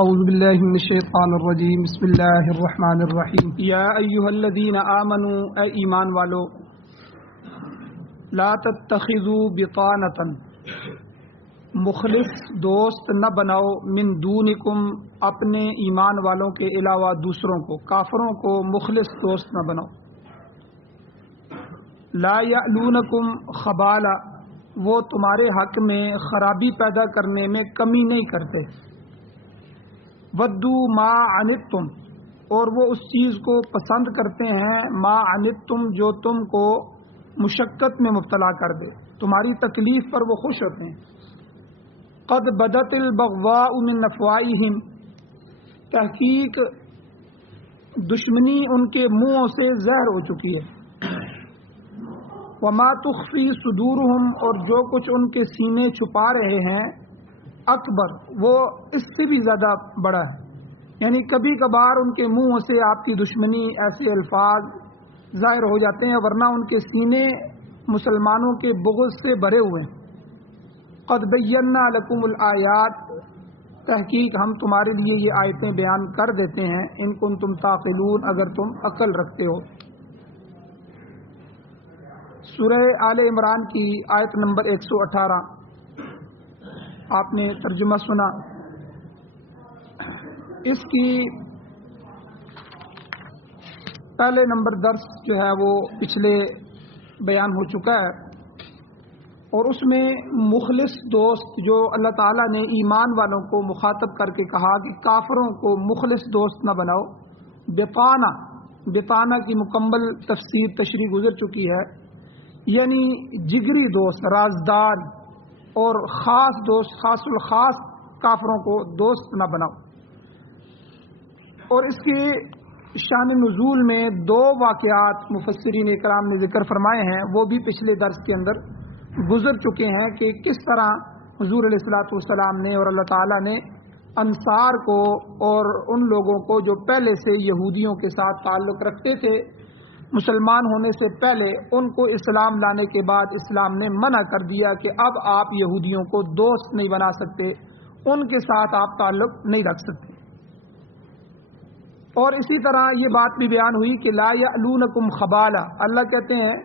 اعوذ باللہ من الشیطان الرجیم بسم اللہ الرحمن الرحیم یا ایھا الذین آمنوا اے ایمان والو لا تتخذوا بطانۃ مخلص دوست نہ بناؤ من دونکم اپنے ایمان والوں کے علاوہ دوسروں کو، کافروں کو مخلص دوست نہ بناؤ۔ لا یعلونکم خبالا وہ تمہارے حق میں خرابی پیدا کرنے میں کمی نہیں کرتے۔ ودو ما عنتم اور وہ اس چیز کو پسند کرتے ہیں ما عنتم جو تم کو مشقت میں مبتلا کر دے، تمہاری تکلیف پر وہ خوش ہوتے ہیں۔ قد بدت البغضاء من افواہہم تحقیق دشمنی ان کے منہوں سے ظاہر ہو چکی ہے۔ وما تخفی صدورہم اور جو کچھ ان کے سینے چھپا رہے ہیں اکبر وہ اس سے بھی زیادہ بڑا ہے، یعنی کبھی کبھار ان کے منہوں سے آپ کی دشمنی ایسے الفاظ ظاہر ہو جاتے ہیں، ورنہ ان کے سینے مسلمانوں کے بغض سے بھرے ہوئے ہیں۔ قد بینا لکم الآیات تحقیق ہم تمہارے لیے یہ آیتیں بیان کر دیتے ہیں، ان کنتم تعقلون اگر تم عقل رکھتے ہو۔ سورہ آل عمران کی آیت نمبر 118 آپ نے ترجمہ سنا۔ اس کی پہلے نمبر درس جو ہے وہ پچھلے بیان ہو چکا ہے، اور اس میں مخلص دوست جو اللہ تعالیٰ نے ایمان والوں کو مخاطب کر کے کہا کہ کافروں کو مخلص دوست نہ بناؤ۔ بطانہ کی مکمل تفسیر تشریح گزر چکی ہے، یعنی جگری دوست، رازدار اور خاص دوست، خاص الخاص کافروں کو دوست نہ بناؤ۔ اور اس کے شان نزول میں دو واقعات مفسرین اکرام نے ذکر فرمائے ہیں، وہ بھی پچھلے درس کے اندر گزر چکے ہیں کہ کس طرح حضور علیہ الصلوۃ والسلام نے اور اللہ تعالیٰ نے انصار کو اور ان لوگوں کو جو پہلے سے یہودیوں کے ساتھ تعلق رکھتے تھے مسلمان ہونے سے پہلے، ان کو اسلام لانے کے بعد اسلام نے منع کر دیا کہ اب آپ یہودیوں کو دوست نہیں بنا سکتے، ان کے ساتھ آپ تعلق نہیں رکھ سکتے۔ اور اسی طرح یہ بات بھی بیان ہوئی کہ لا یعلونکم خبالا، اللہ کہتے ہیں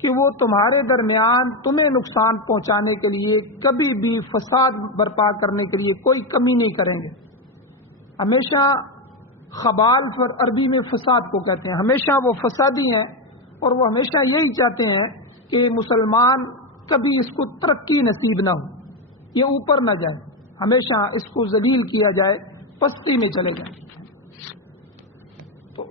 کہ وہ تمہارے درمیان تمہیں نقصان پہنچانے کے لیے کبھی بھی فساد برپا کرنے کے لیے کوئی کمی نہیں کریں گے۔ ہمیشہ خبال پر عربی میں فساد کو کہتے ہیں، ہمیشہ وہ فسادی ہیں، اور وہ ہمیشہ یہی چاہتے ہیں کہ مسلمان کبھی اس کو ترقی نصیب نہ ہو، یہ اوپر نہ جائے، ہمیشہ اس کو ذلیل کیا جائے، پستی میں چلے جائیں۔ تو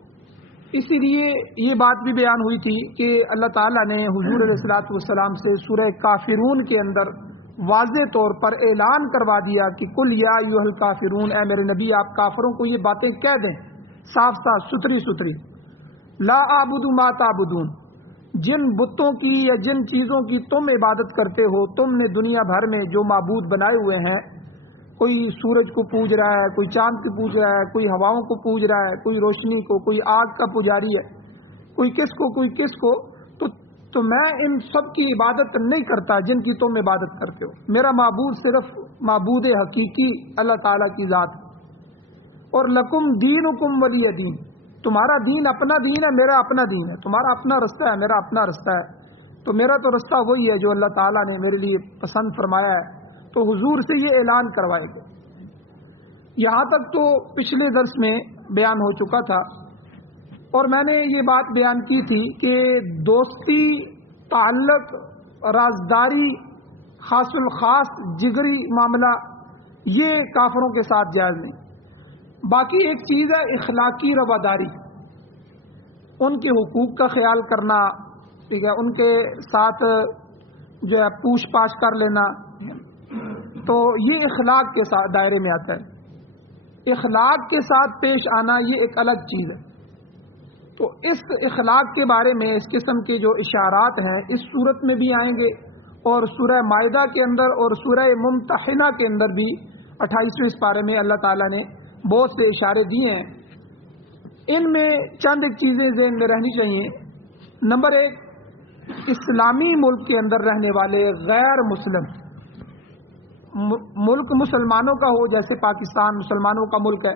اسی لیے یہ بات بھی بیان ہوئی تھی کہ اللہ تعالیٰ نے حضور علیہ الصلوۃ والسلام سے سورہ کافرون کے اندر واضح طور پر اعلان کروا دیا کہ کل یا ایھا الکافرون، اے میرے نبی آپ کافروں کو یہ باتیں کہہ دیں صاف صاف ستھری، لا اعبد ما تعبدون، جن بتوں کی یا جن چیزوں کی تم عبادت کرتے ہو، تم نے دنیا بھر میں جو معبود بنائے ہوئے ہیں، کوئی سورج کو پوج رہا ہے، کوئی چاند کو پوج رہا ہے، کوئی ہواؤں کو پوج رہا ہے، کوئی روشنی کو، کوئی آگ کا پجاری ہے، کوئی کس کو، تو میں ان سب کی عبادت نہیں کرتا جن کی تم عبادت کرتے ہو۔ میرا معبود صرف معبود حقیقی اللہ تعالیٰ کی ذات ہے۔ اور لکم دینکم ولی دین، تمہارا دین اپنا دین ہے، میرا اپنا دین ہے، تمہارا اپنا رستہ ہے، میرا اپنا رستہ ہے، تو میرا تو رستہ وہی ہے جو اللہ تعالیٰ نے میرے لیے پسند فرمایا ہے۔ تو حضور سے یہ اعلان کروائے گئے۔ یہاں تک تو پچھلے درس میں بیان ہو چکا تھا، اور میں نے یہ بات بیان کی تھی کہ دوستی، تعلق، رازداری، خاص الخاص جگری معاملہ یہ کافروں کے ساتھ جائز نہیں۔ باقی ایک چیز ہے اخلاقی رواداری، ان کے حقوق کا خیال کرنا، ٹھیک ہے، ان کے ساتھ جو ہے پوچھ پاچھ کر لینا، تو یہ اخلاق کے ساتھ دائرے میں آتا ہے۔ اخلاق کے ساتھ پیش آنا یہ ایک الگ چیز ہے۔ تو اس اخلاق کے بارے میں اس قسم کے جو اشارات ہیں اس صورت میں بھی آئیں گے، اور سورہ مائدہ کے اندر اور سورہ ممتحنہ کے اندر بھی 28ویں سپارے میں اللہ تعالیٰ نے بہت سے اشارے دیے ہیں۔ ان میں چند ایک چیزیں ذہن میں رہنی چاہیے۔ نمبر 1، اسلامی ملک کے اندر رہنے والے غیر مسلم ملک مسلمانوں کا ہو، جیسے پاکستان مسلمانوں کا ملک ہے،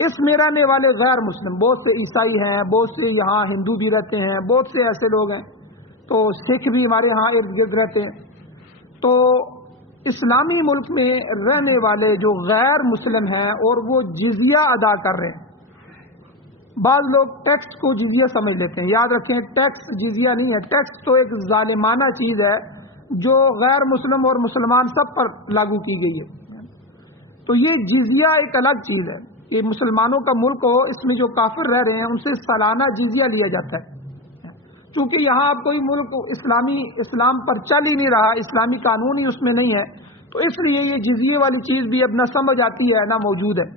اس میں رہنے والے غیر مسلم بہت سے عیسائی ہیں، بہت سے یہاں ہندو بھی رہتے ہیں، بہت سے ایسے لوگ ہیں، تو سکھ بھی ہمارے ہاں ارد گرد رہتے ہیں. تو اسلامی ملک میں رہنے والے جو غیر مسلم ہیں اور وہ جزیہ ادا کر رہے ہیں، بعض لوگ ٹیکس کو جزیہ سمجھ لیتے ہیں. یاد رکھیں، ٹیکس جزیہ نہیں ہے. ٹیکس تو ایک ظالمانہ چیز ہے جو غیر مسلم اور مسلمان سب پر لاگو کی گئی ہے. تو یہ جزیہ ایک الگ چیز ہے کہ مسلمانوں کا ملک ہو، اس میں جو کافر رہ رہے ہیں ان سے سالانہ جزیہ لیا جاتا ہے. چونکہ یہاں اب کوئی ملک اسلام پر چل ہی نہیں رہا، اسلامی قانون ہی اس میں نہیں ہے، تو اس لیے یہ جزیے والی چیز بھی اب نہ سمجھ آتی ہے نہ موجود ہے.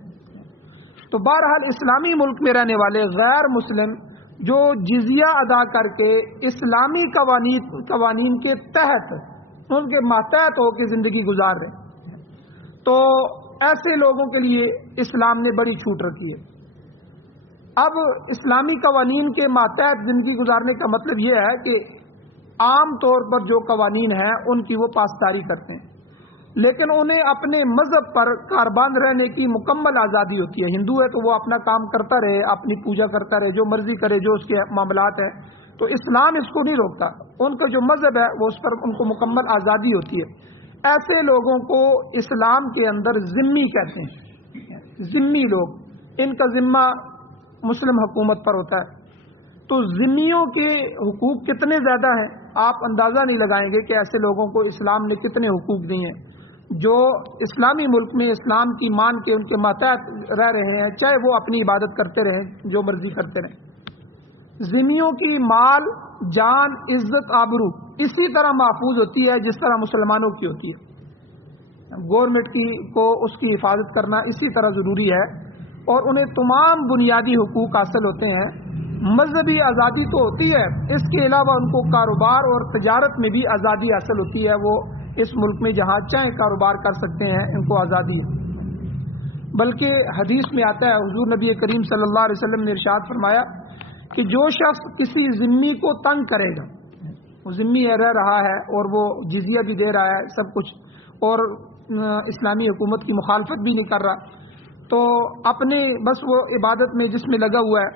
تو بہرحال اسلامی ملک میں رہنے والے غیر مسلم جو جزیہ ادا کر کے اسلامی قوانین کے تحت، ان کے ماتحت ہو کے زندگی گزار رہے ہیں، تو ایسے لوگوں کے لیے اسلام نے بڑی چھوٹ رکھی ہے. اب اسلامی قوانین کے ماتحت زندگی گزارنے کا مطلب یہ ہے کہ عام طور پر جو قوانین ہیں ان کی وہ پاسداری کرتے ہیں، لیکن انہیں اپنے مذہب پر کاربند رہنے کی مکمل آزادی ہوتی ہے. ہندو ہے تو وہ اپنا کام کرتا رہے، اپنی پوجا کرتا رہے، جو مرضی کرے، جو اس کے معاملات ہیں، تو اسلام اس کو نہیں روکتا. ان کا جو مذہب ہے وہ اس پر ان کو مکمل آزادی ہوتی ہے. ایسے لوگوں کو اسلام کے اندر ذمہ کہتے ہیں. ذمہ لوگ، ان کا ذمہ مسلم حکومت پر ہوتا ہے. تو ذمیوں کے حقوق کتنے زیادہ ہیں آپ اندازہ نہیں لگائیں گے کہ ایسے لوگوں کو اسلام نے کتنے حقوق دیے ہیں جو اسلامی ملک میں اسلام کی مان کے ان کے ماتحت رہ رہے ہیں، چاہے وہ اپنی عبادت کرتے رہیں، جو مرضی کرتے رہیں. ذمیوں کی مال، جان، عزت، آبرو اسی طرح محفوظ ہوتی ہے جس طرح مسلمانوں کی ہوتی ہے. گورنمنٹ کو اس کی حفاظت کرنا اسی طرح ضروری ہے، اور انہیں تمام بنیادی حقوق حاصل ہوتے ہیں. مذہبی آزادی تو ہوتی ہے، اس کے علاوہ ان کو کاروبار اور تجارت میں بھی آزادی حاصل ہوتی ہے. وہ اس ملک میں جہاں چاہیں کاروبار کر سکتے ہیں، ان کو آزادی ہے. بلکہ حدیث میں آتا ہے، حضور نبی کریم صلی اللہ علیہ وسلم نے ارشاد فرمایا کہ جو شخص کسی ذمی کو تنگ کرے گا، وہ ذمی رہ رہا ہے اور وہ جزیہ بھی دے رہا ہے سب کچھ، اور اسلامی حکومت کی مخالفت بھی نہیں کر رہا، تو اپنے بس وہ عبادت میں جس میں لگا ہوا ہے،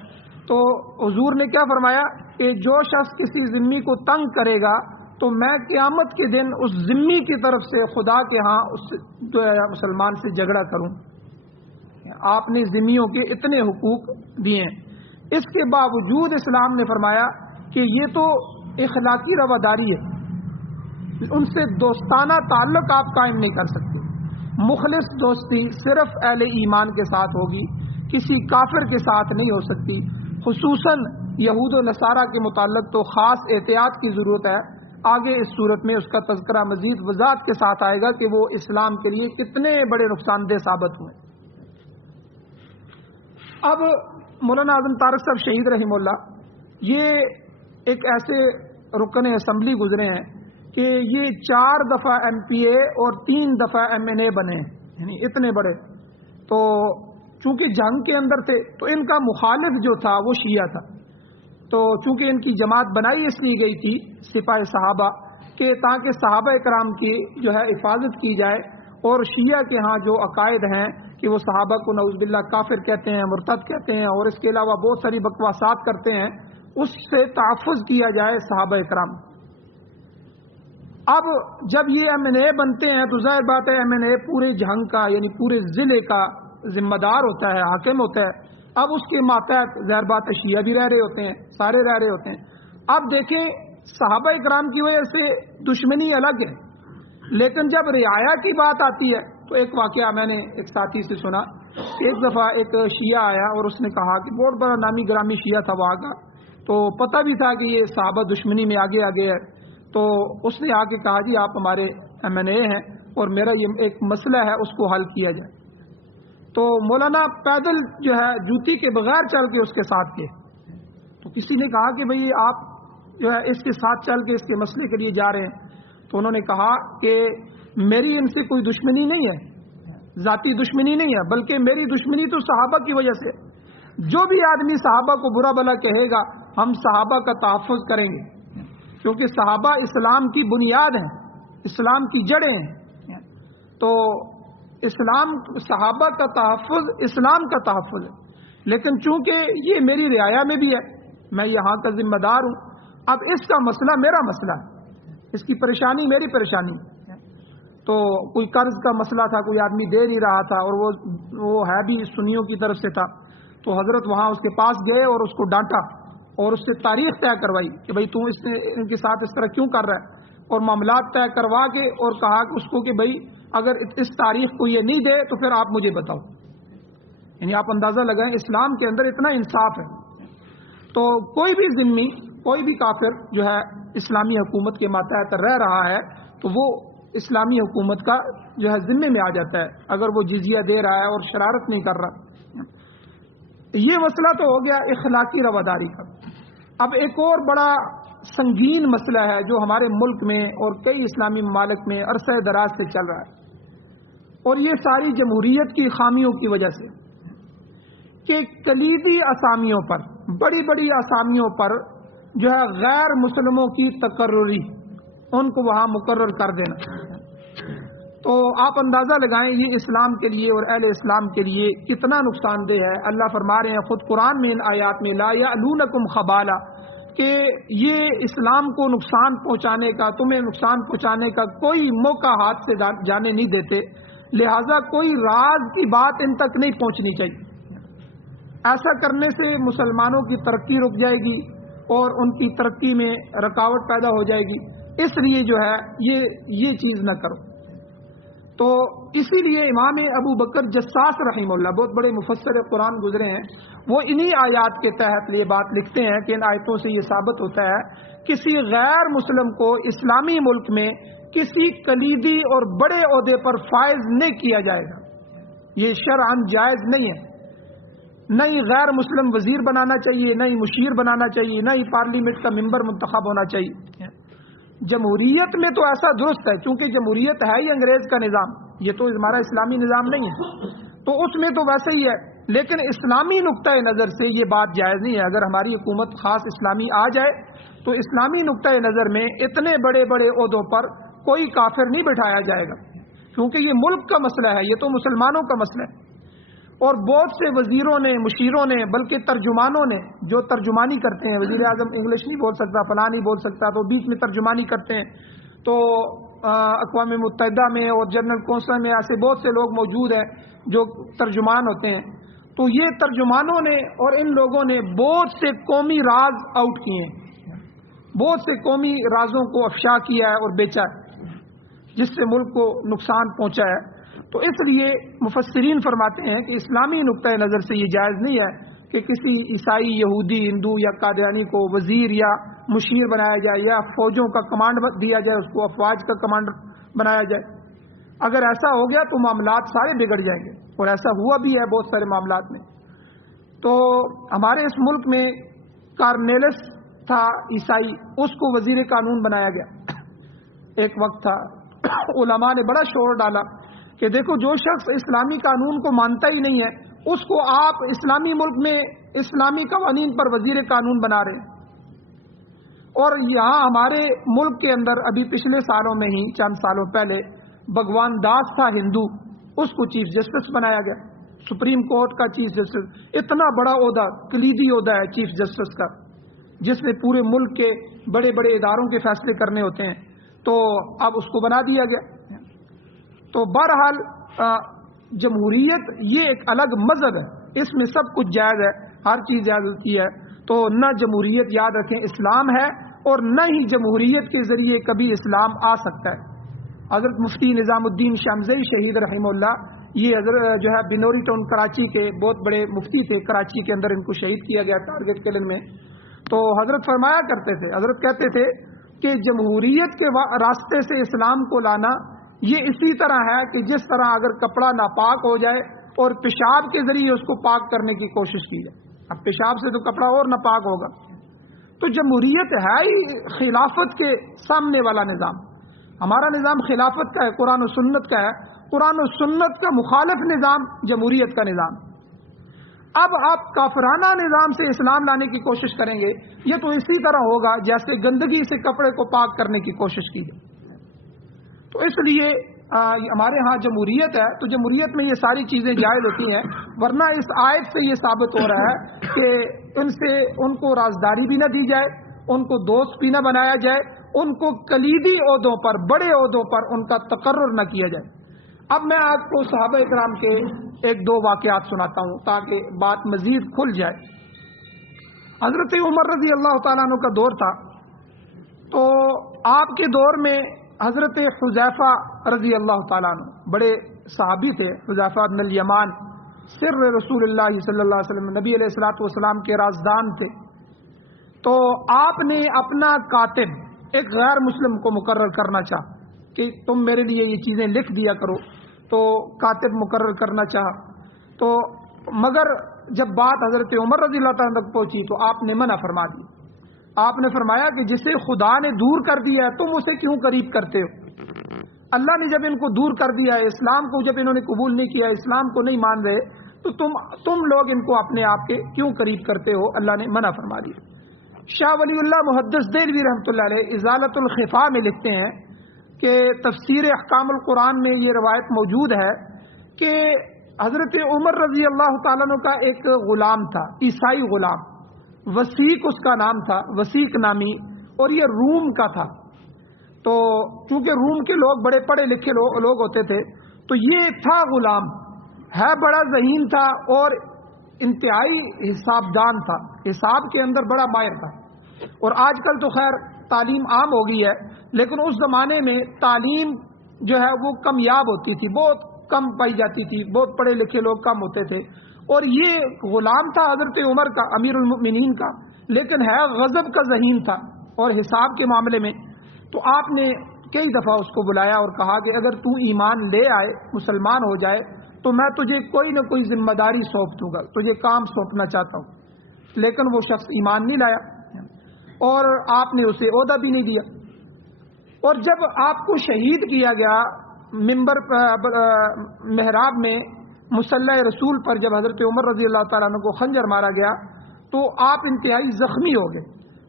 تو حضور نے کیا فرمایا کہ جو شخص کسی ذمی کو تنگ کرے گا تو میں قیامت کے دن اس ذمی کی طرف سے خدا کے ہاں اس مسلمان سے جھگڑا کروں. آپ نے ذمیوں کے اتنے حقوق دیے ہیں. اس کے باوجود اسلام نے فرمایا کہ یہ تو اخلاقی رواداری ہے، ان سے دوستانہ تعلق آپ قائم نہیں کر سکتے. مخلص دوستی صرف اہل ایمان کے ساتھ ہوگی، کسی کافر کے ساتھ نہیں ہو سکتی. خصوصاً یہود و نصارہ کے متعلق تو خاص احتیاط کی ضرورت ہے. آگے اس صورت میں اس کا تذکرہ مزید وضاحت کے ساتھ آئے گا کہ وہ اسلام کے لیے کتنے بڑے نقصان دہ ثابت ہوئے. اب مولانا اعظم طارق صاحب شہید رحمہ اللہ یہ ایک ایسے رکن اسمبلی گزرے ہیں کہ یہ 4 دفعہ MPA اور 3 دفعہ MNA بنے ہیں، یعنی اتنے بڑے. تو چونکہ جنگ کے اندر تھے تو ان کا مخالف جو تھا وہ شیعہ تھا. تو چونکہ ان کی جماعت بنائی اس لیے گئی تھی سپاہ صحابہ کہ تاکہ صحابہ کرام کی جو ہے حفاظت کی جائے، اور شیعہ کے ہاں جو عقائد ہیں کہ وہ صحابہ کو نعوذ باللہ کافر کہتے ہیں، مرتد کہتے ہیں، اور اس کے علاوہ بہت ساری بکواسات کرتے ہیں، اس سے تحفظ کیا جائے صحابہ کرام. اب جب یہ MNA بنتے ہیں تو ظاہر بات ہے MNA پورے جہنگ کا یعنی پورے ضلع کا ذمہ دار ہوتا ہے، حاکم ہوتا ہے. اب اس کے ماتحت ظاہر بات ہے شیعہ بھی رہ رہے ہوتے ہیں، سارے رہ رہے ہوتے ہیں. اب دیکھیں صحابہ اکرام کی وجہ سے دشمنی الگ ہے، لیکن جب رعایا کی بات آتی ہے تو ایک واقعہ میں نے ایک ساتھی سے سنا. ایک دفعہ ایک شیعہ آیا اور اس نے کہا کہ بہت بڑا نامی گرامی شیعہ تھا وہاں کا، تو پتہ بھی تھا کہ یہ صحابہ دشمنی میں آگے آگے ہے. تو اس نے آ کے کہا جی آپ ہمارے MNA ہیں اور میرا یہ ایک مسئلہ ہے اس کو حل کیا جائے. تو مولانا پیدل جو ہے جوتی کے بغیر چل کے اس کے ساتھ گئے. تو کسی نے کہا کہ بھئی آپ جو ہے اس کے ساتھ چل کے اس کے مسئلے کے لیے جا رہے ہیں. تو انہوں نے کہا کہ میری ان سے کوئی دشمنی نہیں ہے، ذاتی دشمنی نہیں ہے، بلکہ میری دشمنی تو صحابہ کی وجہ سے. جو بھی آدمی صحابہ کو برا بھلا کہے گا ہم صحابہ کا تحفظ کریں گے، کیونکہ صحابہ اسلام کی بنیاد ہیں، اسلام کی جڑیں ہیں. تو اسلام صحابہ کا تحفظ اسلام کا تحفظ ہے، لیکن چونکہ یہ میری رعایا میں بھی ہے، میں یہاں کا ذمہ دار ہوں، اب اس کا مسئلہ میرا مسئلہ ہے، اس کی پریشانی میری پریشانی ہے۔ تو کوئی قرض کا مسئلہ تھا، کوئی آدمی دے نہیں رہا تھا، اور وہ ہے بھی سنیوں کی طرف سے تھا، تو حضرت وہاں اس کے پاس گئے اور اس کو ڈانٹا اور اس سے تاریخ طے کروائی کہ بھائی تو ان کے ساتھ اس طرح کیوں کر رہا ہے، اور معاملات طے کروا کے اور کہا کہ اس کو کہ بھائی اگر اس تاریخ کو یہ نہیں دے تو پھر آپ مجھے بتاؤ۔ یعنی آپ اندازہ لگائیں اسلام کے اندر اتنا انصاف ہے۔ تو کوئی بھی ذمہ، کوئی بھی کافر جو ہے اسلامی حکومت کے ماتحت رہ رہا ہے تو وہ اسلامی حکومت کا جو ہے ذمے میں آ جاتا ہے، اگر وہ جزیہ دے رہا ہے اور شرارت نہیں کر رہا۔ یہ مسئلہ تو ہو گیا اخلاقی رواداری کا۔ اب ایک اور بڑا سنگین مسئلہ ہے جو ہمارے ملک میں اور کئی اسلامی ممالک میں عرصہ دراز سے چل رہا ہے، اور یہ ساری جمہوریت کی خامیوں کی وجہ سے، کہ کلیدی اسامیوں پر، بڑی بڑی اسامیوں پر جو ہے غیر مسلموں کی تقرری، ان کو وہاں مقرر کر دینا۔ تو آپ اندازہ لگائیں یہ اسلام کے لیے اور اہل اسلام کے لیے کتنا نقصان دہ ہے۔ اللہ فرما رہے ہیں خود قرآن میں ان آیات میں لا یعلونکم خبالا، کہ یہ اسلام کو نقصان پہنچانے کا، تمہیں نقصان پہنچانے کا کوئی موقع ہاتھ سے جانے نہیں دیتے، لہذا کوئی راز کی بات ان تک نہیں پہنچنی چاہیے۔ ایسا کرنے سے مسلمانوں کی ترقی رک جائے گی اور ان کی ترقی میں رکاوٹ پیدا ہو جائے گی، اس لیے جو ہے یہ چیز نہ کرو۔ تو اسی لیے امام ابو بکر جساس رحمہ اللہ، بہت بڑے مفسر قرآن گزرے ہیں، وہ انہی آیات کے تحت یہ بات لکھتے ہیں کہ ان آیتوں سے یہ ثابت ہوتا ہے کسی غیر مسلم کو اسلامی ملک میں کسی کلیدی اور بڑے عہدے پر فائز نہیں کیا جائے گا، یہ شرعاً جائز نہیں ہے۔ نہ ہی غیر مسلم وزیر بنانا چاہیے، نہ ہی مشیر بنانا چاہیے، نہ ہی پارلیمنٹ کا ممبر منتخب ہونا چاہیے۔ جمہوریت میں تو ایسا درست ہے، چونکہ جمہوریت ہے ہی انگریز کا نظام، یہ تو ہمارا اسلامی نظام نہیں ہے، تو اس میں تو ویسے ہی ہے، لیکن اسلامی نقطۂ نظر سے یہ بات جائز نہیں ہے۔ اگر ہماری حکومت خاص اسلامی آ جائے تو اسلامی نقطۂ نظر میں اتنے بڑے بڑے عہدوں پر کوئی کافر نہیں بٹھایا جائے گا، کیونکہ یہ ملک کا مسئلہ ہے، یہ تو مسلمانوں کا مسئلہ ہے۔ اور بہت سے وزیروں نے، مشیروں نے، بلکہ ترجمانوں نے جو ترجمانی کرتے ہیں، وزیر اعظم انگلش نہیں بول سکتا، فلاں نہیں بول سکتا، تو بیچ میں ترجمانی کرتے ہیں، تو اقوام متحدہ میں اور جنرل کونسل میں ایسے بہت سے لوگ موجود ہیں جو ترجمان ہوتے ہیں، تو یہ ترجمانوں نے اور ان لوگوں نے بہت سے قومی راز آؤٹ کیے ہیں، بہت سے قومی رازوں کو افشا کیا ہے اور بیچا ہے، جس سے ملک کو نقصان پہنچا ہے۔ تو اس لیے مفسرین فرماتے ہیں کہ اسلامی نقطۂ نظر سے یہ جائز نہیں ہے کہ کسی عیسائی، یہودی، ہندو یا قادیانی کو وزیر یا مشیر بنایا جائے یا فوجوں کا کمانڈ دیا جائے، اس کو افواج کا کمانڈر بنایا جائے۔ اگر ایسا ہو گیا تو معاملات سارے بگڑ جائیں گے، اور ایسا ہوا بھی ہے بہت سارے معاملات میں۔ تو ہمارے اس ملک میں کارنیلس تھا عیسائی، اس کو وزیر قانون بنایا گیا۔ ایک وقت تھا علماء نے بڑا شور ڈالا کہ دیکھو جو شخص اسلامی قانون کو مانتا ہی نہیں ہے اس کو آپ اسلامی ملک میں اسلامی قوانین پر وزیر قانون بنا رہے ہیں۔ اور یہاں ہمارے ملک کے اندر ابھی پچھلے سالوں میں ہی، چند سالوں پہلے، بھگوان داس تھا ہندو، اس کو چیف جسٹس بنایا گیا، سپریم کورٹ کا چیف جسٹس۔ اتنا بڑا عہدہ، کلیدی عہدہ ہے چیف جسٹس کا، جس میں پورے ملک کے بڑے بڑے اداروں کے فیصلے کرنے ہوتے ہیں، تو اب اس کو بنا دیا گیا۔ تو بہرحال جمہوریت یہ ایک الگ مذہب ہے، اس میں سب کچھ جائز ہے، ہر چیز جائز ہوتی ہے۔ تو نہ جمہوریت، یاد رکھیں، اسلام ہے، اور نہ ہی جمہوریت کے ذریعے کبھی اسلام آ سکتا ہے۔ حضرت مفتی نظام الدین شمزئی شہید رحمہ اللہ، یہ حضرت جو ہے بنوری ٹاؤن کراچی کے بہت بڑے مفتی تھے، کراچی کے اندر ان کو شہید کیا گیا ٹارگٹ کلن میں۔ تو حضرت فرمایا کرتے تھے، حضرت کہتے تھے کہ جمہوریت کے راستے سے اسلام کو لانا یہ اسی طرح ہے کہ جس طرح اگر کپڑا ناپاک ہو جائے اور پیشاب کے ذریعے اس کو پاک کرنے کی کوشش کی جائے، اب پیشاب سے تو کپڑا اور ناپاک ہوگا۔ تو جمہوریت ہے ہی خلافت کے سامنے والا نظام، ہمارا نظام خلافت کا ہے، قرآن و سنت کا ہے، قرآن و سنت کا مخالف نظام جمہوریت کا نظام۔ اب آپ کافرانہ نظام سے اسلام لانے کی کوشش کریں گے، یہ تو اسی طرح ہوگا جیسے گندگی سے کپڑے کو پاک کرنے کی کوشش کی جائے۔ تو اس لیے ہمارے ہاں جمہوریت ہے تو جمہوریت میں یہ ساری چیزیں جائز ہوتی ہیں، ورنہ اس آیت سے یہ ثابت ہو رہا ہے کہ ان کو رازداری بھی نہ دی جائے، ان کو دوست بھی نہ بنایا جائے، ان کو کلیدی عہدوں پر، بڑے عہدوں پر ان کا تقرر نہ کیا جائے۔ اب میں آپ کو صحابہ اکرام کے ایک دو واقعات سناتا ہوں تاکہ بات مزید کھل جائے۔ حضرت عمر رضی اللہ تعالیٰ عنہ کا دور تھا، تو آپ کے دور میں حضرت حذیفہ رضی اللہ تعالیٰ عنہ بڑے صحابی تھے، حذیفہ بن الیمان، سر رسول اللہ صلی اللہ علیہ وسلم، نبی علیہ الصلوۃ والسلام کے رازدان تھے۔ تو آپ نے اپنا کاتب ایک غیر مسلم کو مقرر کرنا چاہا کہ تم میرے لیے یہ چیزیں لکھ دیا کرو، تو کاتب مقرر کرنا چاہا، تو مگر جب بات حضرت عمر رضی اللہ تعالیٰ تک پہنچی تو آپ نے منع فرما دی۔ آپ نے فرمایا کہ جسے خدا نے دور کر دیا ہے تم اسے کیوں قریب کرتے ہو؟ اللہ نے جب ان کو دور کر دیا ہے، اسلام کو جب انہوں نے قبول نہیں کیا، اسلام کو نہیں مان رہے، تو تم لوگ ان کو اپنے آپ کے کیوں قریب کرتے ہو؟ اللہ نے منع فرما دیا۔ شاہ ولی اللہ محدث دہلوی رحمۃ اللہ علیہ ازالۃ الخفا میں لکھتے ہیں کہ تفسیر احکام القرآن میں یہ روایت موجود ہے کہ حضرت عمر رضی اللہ تعالیٰ عنہ کا ایک غلام تھا، عیسائی غلام، وسیق اس کا نام تھا، وسیق نامی، اور یہ روم کا تھا۔ تو چونکہ روم کے لوگ بڑے پڑھے لکھے لوگ ہوتے تھے، تو یہ تھا غلام، ہے بڑا ذہین تھا اور انتہائی حساب دان تھا، حساب کے اندر بڑا ماہر تھا۔ اور آج کل تو خیر تعلیم عام ہو گئی ہے، لیکن اس زمانے میں تعلیم جو ہے وہ کمیاب ہوتی تھی، بہت کم پائی جاتی تھی، بہت پڑھے لکھے لوگ کم ہوتے تھے۔ اور یہ غلام تھا حضرت عمر کا، امیر المؤمنین کا، لیکن ہے غضب کا ذہین تھا اور حساب کے معاملے میں۔ تو آپ نے کئی دفعہ اس کو بلایا اور کہا کہ اگر تو ایمان لے آئے، مسلمان ہو جائے، تو میں تجھے کوئی نہ کوئی ذمہ داری سونپ دوں گا، تجھے کام سونپنا چاہتا ہوں۔ لیکن وہ شخص ایمان نہیں لایا اور آپ نے اسے عہدہ بھی نہیں دیا۔ اور جب آپ کو شہید کیا گیا منبر محراب میں مصلی رسول پر، جب حضرت عمر رضی اللہ تعالیٰ عنہ کو خنجر مارا گیا تو آپ انتہائی زخمی ہو گئے۔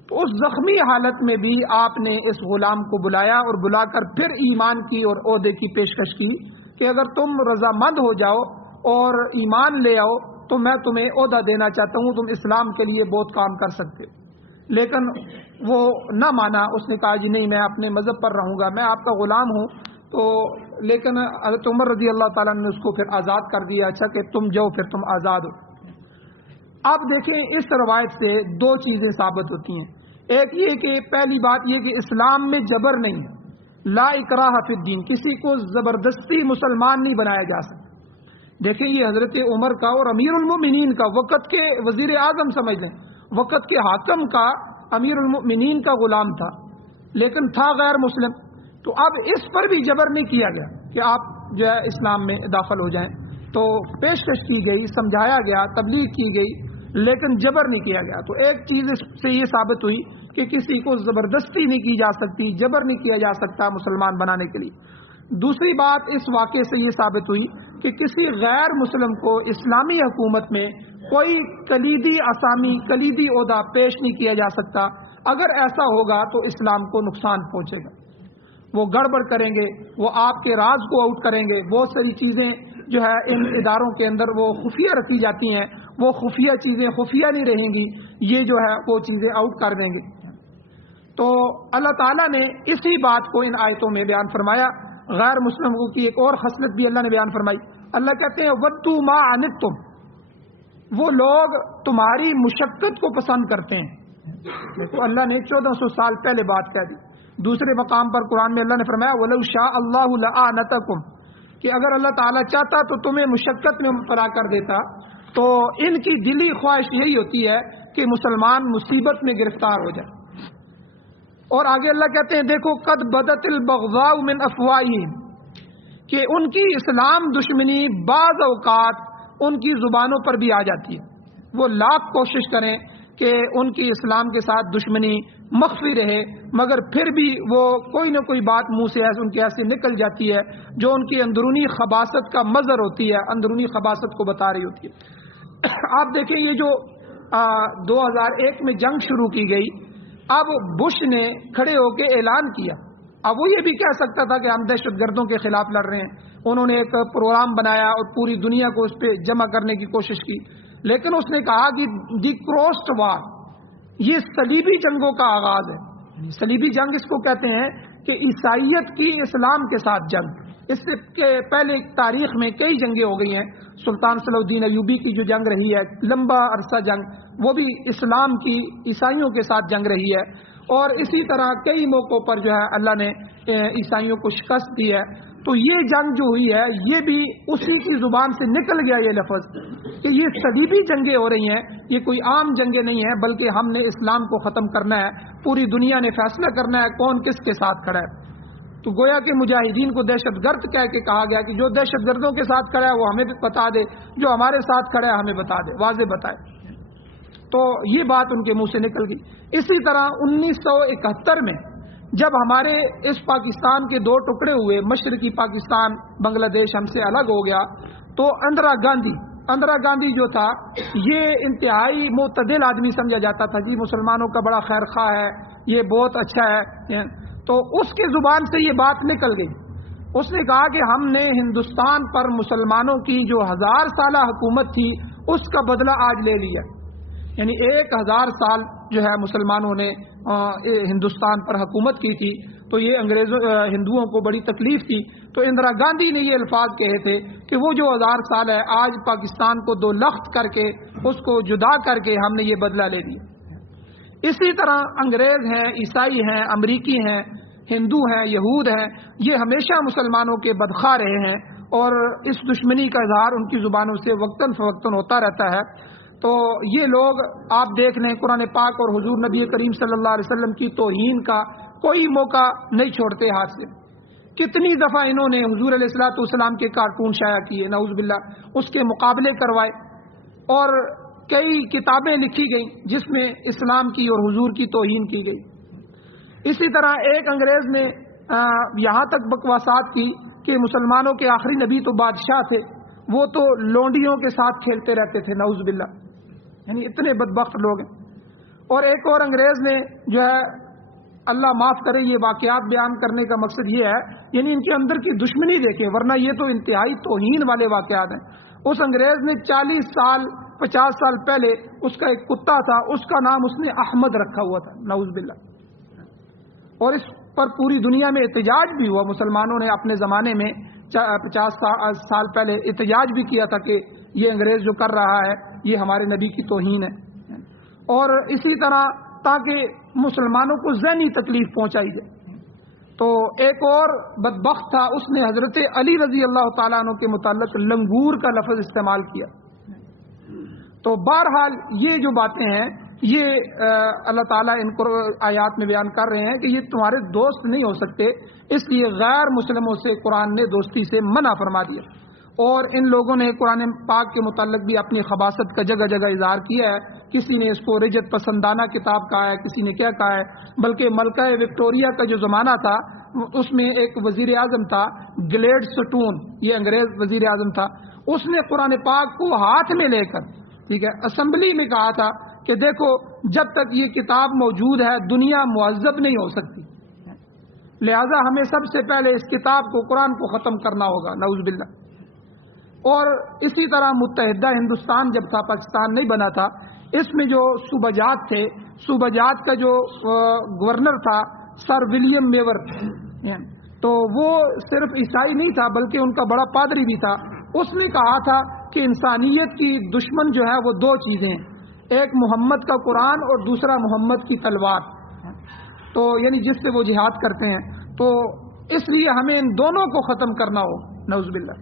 تو اس زخمی حالت میں بھی آپ نے اس غلام کو بلایا اور بلا کر پھر ایمان کی اور عہدے کی پیشکش کی کہ اگر تم رضامند ہو جاؤ اور ایمان لے آؤ تو میں تمہیں عہدہ دینا چاہتا ہوں، تم اسلام کے لیے بہت کام کر سکتے ہو۔ لیکن وہ نہ مانا، اس نے کہا جی نہیں، میں اپنے مذہب پر رہوں گا، میں آپ کا غلام ہوں۔ تو لیکن حضرت عمر رضی اللہ تعالیٰ نے اس کو پھر آزاد کر دیا، اچھا کہ تم جاؤ، پھر تم آزاد ہو۔ اب دیکھیں اس روایت سے دو چیزیں ثابت ہوتی ہیں۔ ایک یہ کہ پہلی بات یہ کہ اسلام میں جبر نہیں ہے، لا اکراہ فی الدین، کسی کو زبردستی مسلمان نہیں بنایا جا سکتا۔ دیکھیں یہ حضرت عمر کا اور امیر المؤمنین کا، وقت کے وزیر اعظم سمجھ لیں، وقت کے حاکم کا، امیر المؤمنین کا غلام تھا، لیکن تھا غیر مسلم۔ تو اب اس پر بھی جبر نہیں کیا گیا کہ آپ جو ہے اسلام میں داخل ہو جائیں، تو پیشکش کی گئی، سمجھایا گیا، تبلیغ کی گئی، لیکن جبر نہیں کیا گیا۔ تو ایک چیز اس سے یہ ثابت ہوئی کہ کسی کو زبردستی نہیں کی جا سکتی، جبر نہیں کیا جا سکتا مسلمان بنانے کے لیے۔ دوسری بات اس واقعے سے یہ ثابت ہوئی کہ کسی غیر مسلم کو اسلامی حکومت میں کوئی کلیدی اسامی، کلیدی عہدہ پیش نہیں کیا جا سکتا۔ اگر ایسا ہوگا تو اسلام کو نقصان پہنچے گا، وہ گڑبڑ کریں گے، وہ آپ کے راز کو آؤٹ کریں گے۔ بہت ساری چیزیں جو ہے ان اداروں کے اندر وہ خفیہ رکھی جاتی ہیں، وہ خفیہ چیزیں خفیہ نہیں رہیں گی، یہ جو ہے وہ چیزیں آؤٹ کر دیں گے۔ تو اللہ تعالیٰ نے اسی بات کو ان آیتوں میں بیان فرمایا۔ غیر مسلموں کی ایک اور خصلت بھی اللہ نے بیان فرمائی۔ اللہ کہتے ہیں وَدُّوا مَا عَنِتُّمْ، وہ لوگ تمہاری مشقت کو پسند کرتے ہیں۔ دیکھو اللہ نے 1400 سال پہلے بات کہہ دی۔ دوسرے مقام پر قرآن میں اللہ نے فرمایا وَلَوْ شَاءَ اللَّهُ لَأَعْنَتَكُمْ، کہ اگر اللہ تعالیٰ چاہتا تو تمہیں مشقت میں مبتلا کر دیتا۔ تو ان کی دلی خواہش یہی ہوتی ہے کہ مسلمان مصیبت میں گرفتار ہو جائے۔ اور آگے اللہ کہتے ہیں دیکھو قد بدت البغضاء من افواہہم، کہ ان کی اسلام دشمنی بعض اوقات ان کی زبانوں پر بھی آ جاتی ہے۔ وہ لاکھ کوشش کریں کہ ان کی اسلام کے ساتھ دشمنی مخفی رہے، مگر پھر بھی وہ کوئی نہ کوئی بات منہ سے ان کے ایسے نکل جاتی ہے جو ان کی اندرونی خباثت کا مظہر ہوتی ہے، اندرونی خباثت کو بتا رہی ہوتی ہے۔ آپ دیکھیں یہ جو 2001 میں جنگ شروع کی گئی، اب بش نے کھڑے ہو کے اعلان کیا، اب وہ یہ بھی کہہ سکتا تھا کہ ہم دہشت گردوں کے خلاف لڑ رہے ہیں. انہوں نے ایک پروگرام بنایا اور پوری دنیا کو اس پہ جمع کرنے کی کوشش کی، لیکن اس نے کہا کہ دی کروسڈ وار، یہ صلیبی جنگوں کا آغاز ہے. صلیبی جنگ اس کو کہتے ہیں کہ عیسائیت کی اسلام کے ساتھ جنگ. اس سے پہلے تاریخ میں کئی جنگیں ہو گئی ہیں. سلطان صلاح الدین ایوبی کی جو جنگ رہی ہے، لمبا عرصہ جنگ، وہ بھی اسلام کی عیسائیوں کے ساتھ جنگ رہی ہے. اور اسی طرح کئی موقعوں پر جو ہے اللہ نے عیسائیوں کو شکست دی ہے. تو یہ جنگ جو ہوئی ہے یہ بھی اسی کی زبان سے نکل گیا یہ لفظ کہ یہ صلیبی جنگیں ہو رہی ہیں. یہ کوئی عام جنگیں نہیں ہیں، بلکہ ہم نے اسلام کو ختم کرنا ہے. پوری دنیا نے فیصلہ کرنا ہے کون کس کے ساتھ کھڑا ہے. تو گویا کہ مجاہدین کو دہشت گرد کہہ کے کہا گیا کہ جو دہشت گردوں کے ساتھ کھڑا ہے وہ ہمیں بتا دے، جو ہمارے ساتھ کھڑا ہے ہمیں بتا دے، واضح بتائے. تو یہ بات ان کے منہ سے نکل گئی. اسی طرح 1971 میں جب ہمارے اس پاکستان کے دو ٹکڑے ہوئے، مشرقی پاکستان بنگلہ دیش ہم سے الگ ہو گیا، تو اندرا گاندھی جو تھا یہ انتہائی معتدل آدمی سمجھا جاتا تھا. جی مسلمانوں کا بڑا خیر خواہ ہے، یہ بہت اچھا ہے. تو اس کی زبان سے یہ بات نکل گئی. اس نے کہا کہ ہم نے ہندوستان پر مسلمانوں کی جو 1000 سالہ حکومت تھی اس کا بدلہ آج لے لیا. یعنی 1000 سال جو ہے مسلمانوں نے ہندوستان پر حکومت کی تھی، تو یہ ہندوؤں کو بڑی تکلیف تھی. تو اندرا گاندھی نے یہ الفاظ کہے تھے کہ وہ جو 1000 سال ہے آج پاکستان کو 2 لخت کر کے اس کو جدا کر کے ہم نے یہ بدلہ لے لیا. اسی طرح انگریز ہیں، عیسائی ہیں، امریکی ہیں، ہندو ہیں، یہود ہیں، یہ ہمیشہ مسلمانوں کے بدخواہ رہے ہیں اور اس دشمنی کا اظہار ان کی زبانوں سے وقتاً فوقتاً ہوتا رہتا ہے. تو یہ لوگ آپ دیکھ لیں قرآن پاک اور حضور نبی کریم صلی اللہ علیہ وسلم کی توہین کا کوئی موقع نہیں چھوڑتے ہاتھ سے. کتنی دفعہ انہوں نے حضور علیہ الصلوۃ والسلام کے کارٹون شائع کیے، نعوذ باللہ، اس کے مقابلے کروائے، اور کئی کتابیں لکھی گئیں جس میں اسلام کی اور حضور کی توہین کی گئی. اسی طرح ایک انگریز نے یہاں تک بکواسات کی کہ مسلمانوں کے آخری نبی تو بادشاہ تھے، وہ تو لونڈیوں کے ساتھ کھیلتے رہتے تھے، نعوذ باللہ. یعنی اتنے بدبخت لوگ ہیں. اور ایک اور انگریز نے جو ہے، اللہ معاف کرے یہ واقعات بیان کرنے کا مقصد یہ ہے، یعنی ان کے اندر کی دشمنی دیکھیں، ورنہ یہ تو انتہائی توہین والے واقعات ہیں. اس انگریز نے 40 سال 50 سال پہلے اس کا ایک کتا تھا، اس کا نام اس نے احمد رکھا ہوا تھا، نعوذ باللہ. اور اس پر پوری دنیا میں احتجاج بھی ہوا. مسلمانوں نے اپنے زمانے میں 50 سال پہلے احتجاج بھی کیا تھا کہ یہ انگریز جو کر رہا ہے یہ ہمارے نبی کی توہین ہے. اور اسی طرح تاکہ مسلمانوں کو ذہنی تکلیف پہنچائی جائے. تو ایک اور بدبخت تھا، اس نے حضرت علی رضی اللہ تعالیٰ عنہ کے متعلق لنگور کا لفظ استعمال کیا. تو بہرحال یہ جو باتیں ہیں یہ اللہ تعالیٰ ان کو آیات میں بیان کر رہے ہیں کہ یہ تمہارے دوست نہیں ہو سکتے، اس لیے غیر مسلموں سے قرآن نے دوستی سے منع فرما دیا. اور ان لوگوں نے قرآن پاک کے متعلق بھی اپنی خباثت کا جگہ جگہ اظہار کیا ہے. کسی نے اس کو رجت پسندانہ کتاب کہا ہے، کسی نے کیا کہا ہے. بلکہ ملکہ وکٹوریہ کا جو زمانہ تھا اس میں ایک وزیر اعظم تھا گلیڈ سٹون، یہ انگریز وزیر اعظم تھا. اس نے قرآن پاک کو ہاتھ میں لے کر ٹھیک ہے اسمبلی میں کہا تھا کہ دیکھو جب تک یہ کتاب موجود ہے دنیا مہذب نہیں ہو سکتی، لہذا ہمیں سب سے پہلے اس کتاب کو قرآن کو ختم کرنا ہوگا، نعوذ باللہ. اور اسی طرح متحدہ ہندوستان جب تھا، پاکستان نہیں بنا تھا، اس میں جو صوبہ جات تھے، صوبہ جات کا جو گورنر تھا سر ولیم میور، تو وہ صرف عیسائی نہیں تھا بلکہ ان کا بڑا پادری بھی تھا. اس نے کہا تھا کہ انسانیت کی دشمن جو ہے وہ 2 چیزیں ہیں، ایک محمد کا قرآن اور دوسرا محمد کی تلوار. تو یعنی جس سے وہ جہاد کرتے ہیں، تو اس لیے ہمیں ان دونوں کو ختم کرنا ہو، نعوذ باللہ.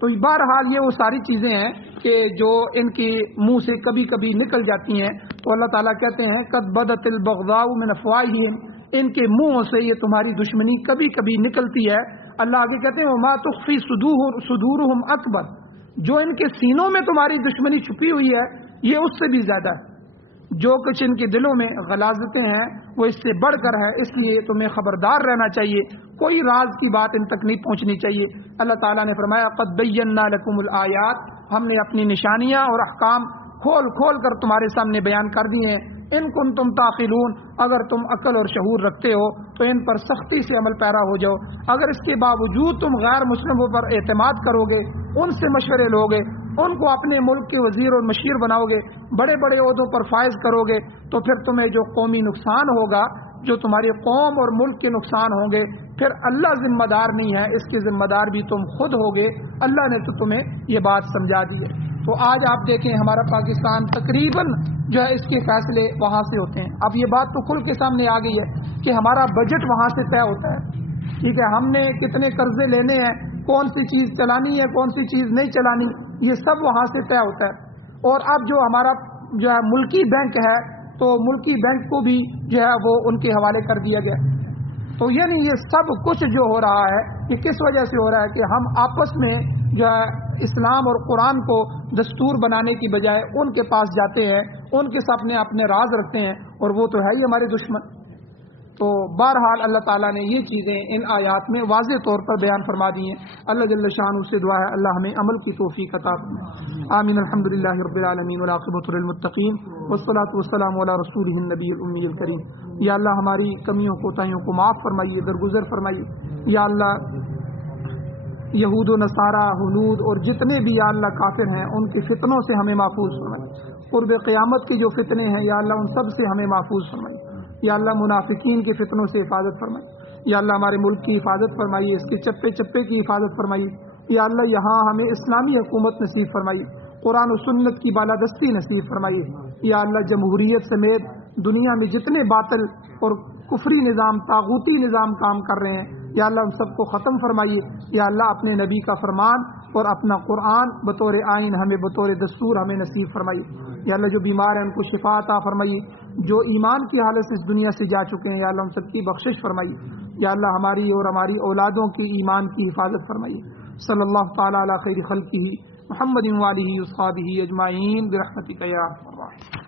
تو بہرحال یہ وہ ساری چیزیں ہیں کہ جو ان کی منہ سے کبھی کبھی نکل جاتی ہیں. تو اللہ تعالیٰ کہتے ہیں قد بدت البغضاء من افواہہم، ان کے منہوں سے یہ تمہاری دشمنی کبھی کبھی نکلتی ہے. اللہ آگے کہتے ہیں وما تخفی صدورہم اکبر، جو ان کے سینوں میں تمہاری دشمنی چھپی ہوئی ہے یہ اس سے بھی زیادہ ہے. جو کچھ ان کے دلوں میں غلاظتیں ہیں وہ اس سے بڑھ کر ہے، اس لیے تمہیں خبردار رہنا چاہیے، کوئی راز کی بات ان تک نہیں پہنچنی چاہیے. اللہ تعالیٰ نے فرمایا قد بینا لکم الآیات، ہم نے اپنی نشانیاں اور احکام کھول کھول کر تمہارے سامنے بیان کر دیے ہیں. ان کنتم تعقلون، اگر تم عقل اور شعور رکھتے ہو. تو ان پر سختی سے عمل پیرا ہو جاؤ. اگر اس کے باوجود تم غیر مسلموں پر اعتماد کرو گے، ان سے مشورے لوگے، ان کو اپنے ملک کے وزیر اور مشیر بناؤ گے، بڑے بڑے عہدوں پر فائز کرو گے، تو پھر تمہیں جو قومی نقصان ہوگا، جو تمہاری قوم اور ملک کے نقصان ہوں گے، پھر اللہ ذمہ دار نہیں ہے، اس کے ذمہ دار بھی تم خود ہوگے. اللہ نے تو تمہیں یہ بات سمجھا دی ہے. تو آج آپ دیکھیں ہمارا پاکستان تقریباً جو ہے اس کے فیصلے وہاں سے ہوتے ہیں. اب یہ بات تو کھل کے سامنے آ گئی ہے کہ ہمارا بجٹ وہاں سے طے ہوتا ہے. ٹھیک ہے، ہم نے کتنے قرضے لینے ہیں، کون سی چیز چلانی ہے، کون سی چیز نہیں چلانی، یہ سب وہاں سے طے ہوتا ہے. اور اب جو ہمارا جو ہے ملکی بینک ہے، تو ملکی بینک کو بھی جو ہے وہ ان کے حوالے کر دیا گیا. تو یعنی یہ سب کچھ جو ہو رہا ہے یہ کس وجہ سے ہو رہا ہے کہ ہم آپس میں جو ہے اسلام اور قرآن کو دستور بنانے کی بجائے ان کے پاس جاتے ہیں، ان کے سامنے اپنے راز رکھتے ہیں، اور وہ تو ہے ہی ہمارے دشمن. تو بہرحال اللہ تعالیٰ نے یہ چیزیں ان آیات میں واضح طور پر بیان فرما دی ہیں. اللہ جل شانہ سے دعا ہے اللہ ہمیں عمل کی توفیق عطا فرمائے. آمین. الحمدللہ رب العالمین والعاقبۃ للمتقین والصلاۃ والسلام علی رسولہ النبی الامی الکریم. یا اللہ ہماری کمیوں کوتاہیوں کو معاف فرمائیے، درگزر فرمائیے. یا اللہ یہود و نصارہ، ہنود اور جتنے بھی یا اللہ کافر ہیں ان کے فتنوں سے ہمیں محفوظ فرمائیے. قرب قیامت کے جو فتنے ہیں یا اللہ ان سب سے ہمیں محفوظ فرمائیے. یا اللہ منافقین کے فتنوں سے حفاظت فرمائیے. یا اللہ ہمارے ملک کی حفاظت فرمائیے، اس کے چپے چپے کی حفاظت فرمائیے. یا اللہ یہاں ہمیں اسلامی حکومت نصیب فرمائیے، قرآن و سنت کی بالادستی نصیب فرمائیے. یا اللہ جمہوریت سمیت دنیا میں جتنے باطل اور کفری نظام، طاغوتی نظام کام کر رہے ہیں، یا اللہ ان سب کو ختم فرمائیے. یا اللہ اپنے نبی کا فرمان اور اپنا قرآن بطور آئین ہمیں بطور دستور ہمیں نصیب فرمائیے. یا اللہ جو بیمار ہیں ان کو شفا عطا فرمائیے، جو ایمان کی حالت سے اس دنیا سے جا چکے ہیں یا اللہ ان سب کی بخشش فرمائیے. یا اللہ ہماری اور ہماری اولادوں کی ایمان کی حفاظت فرمائیے. صلی اللہ تعالی علی خیر خلقہ محمد و آلہ و اصحابہ اجمعین برحمتک یا ارحم الراحمین.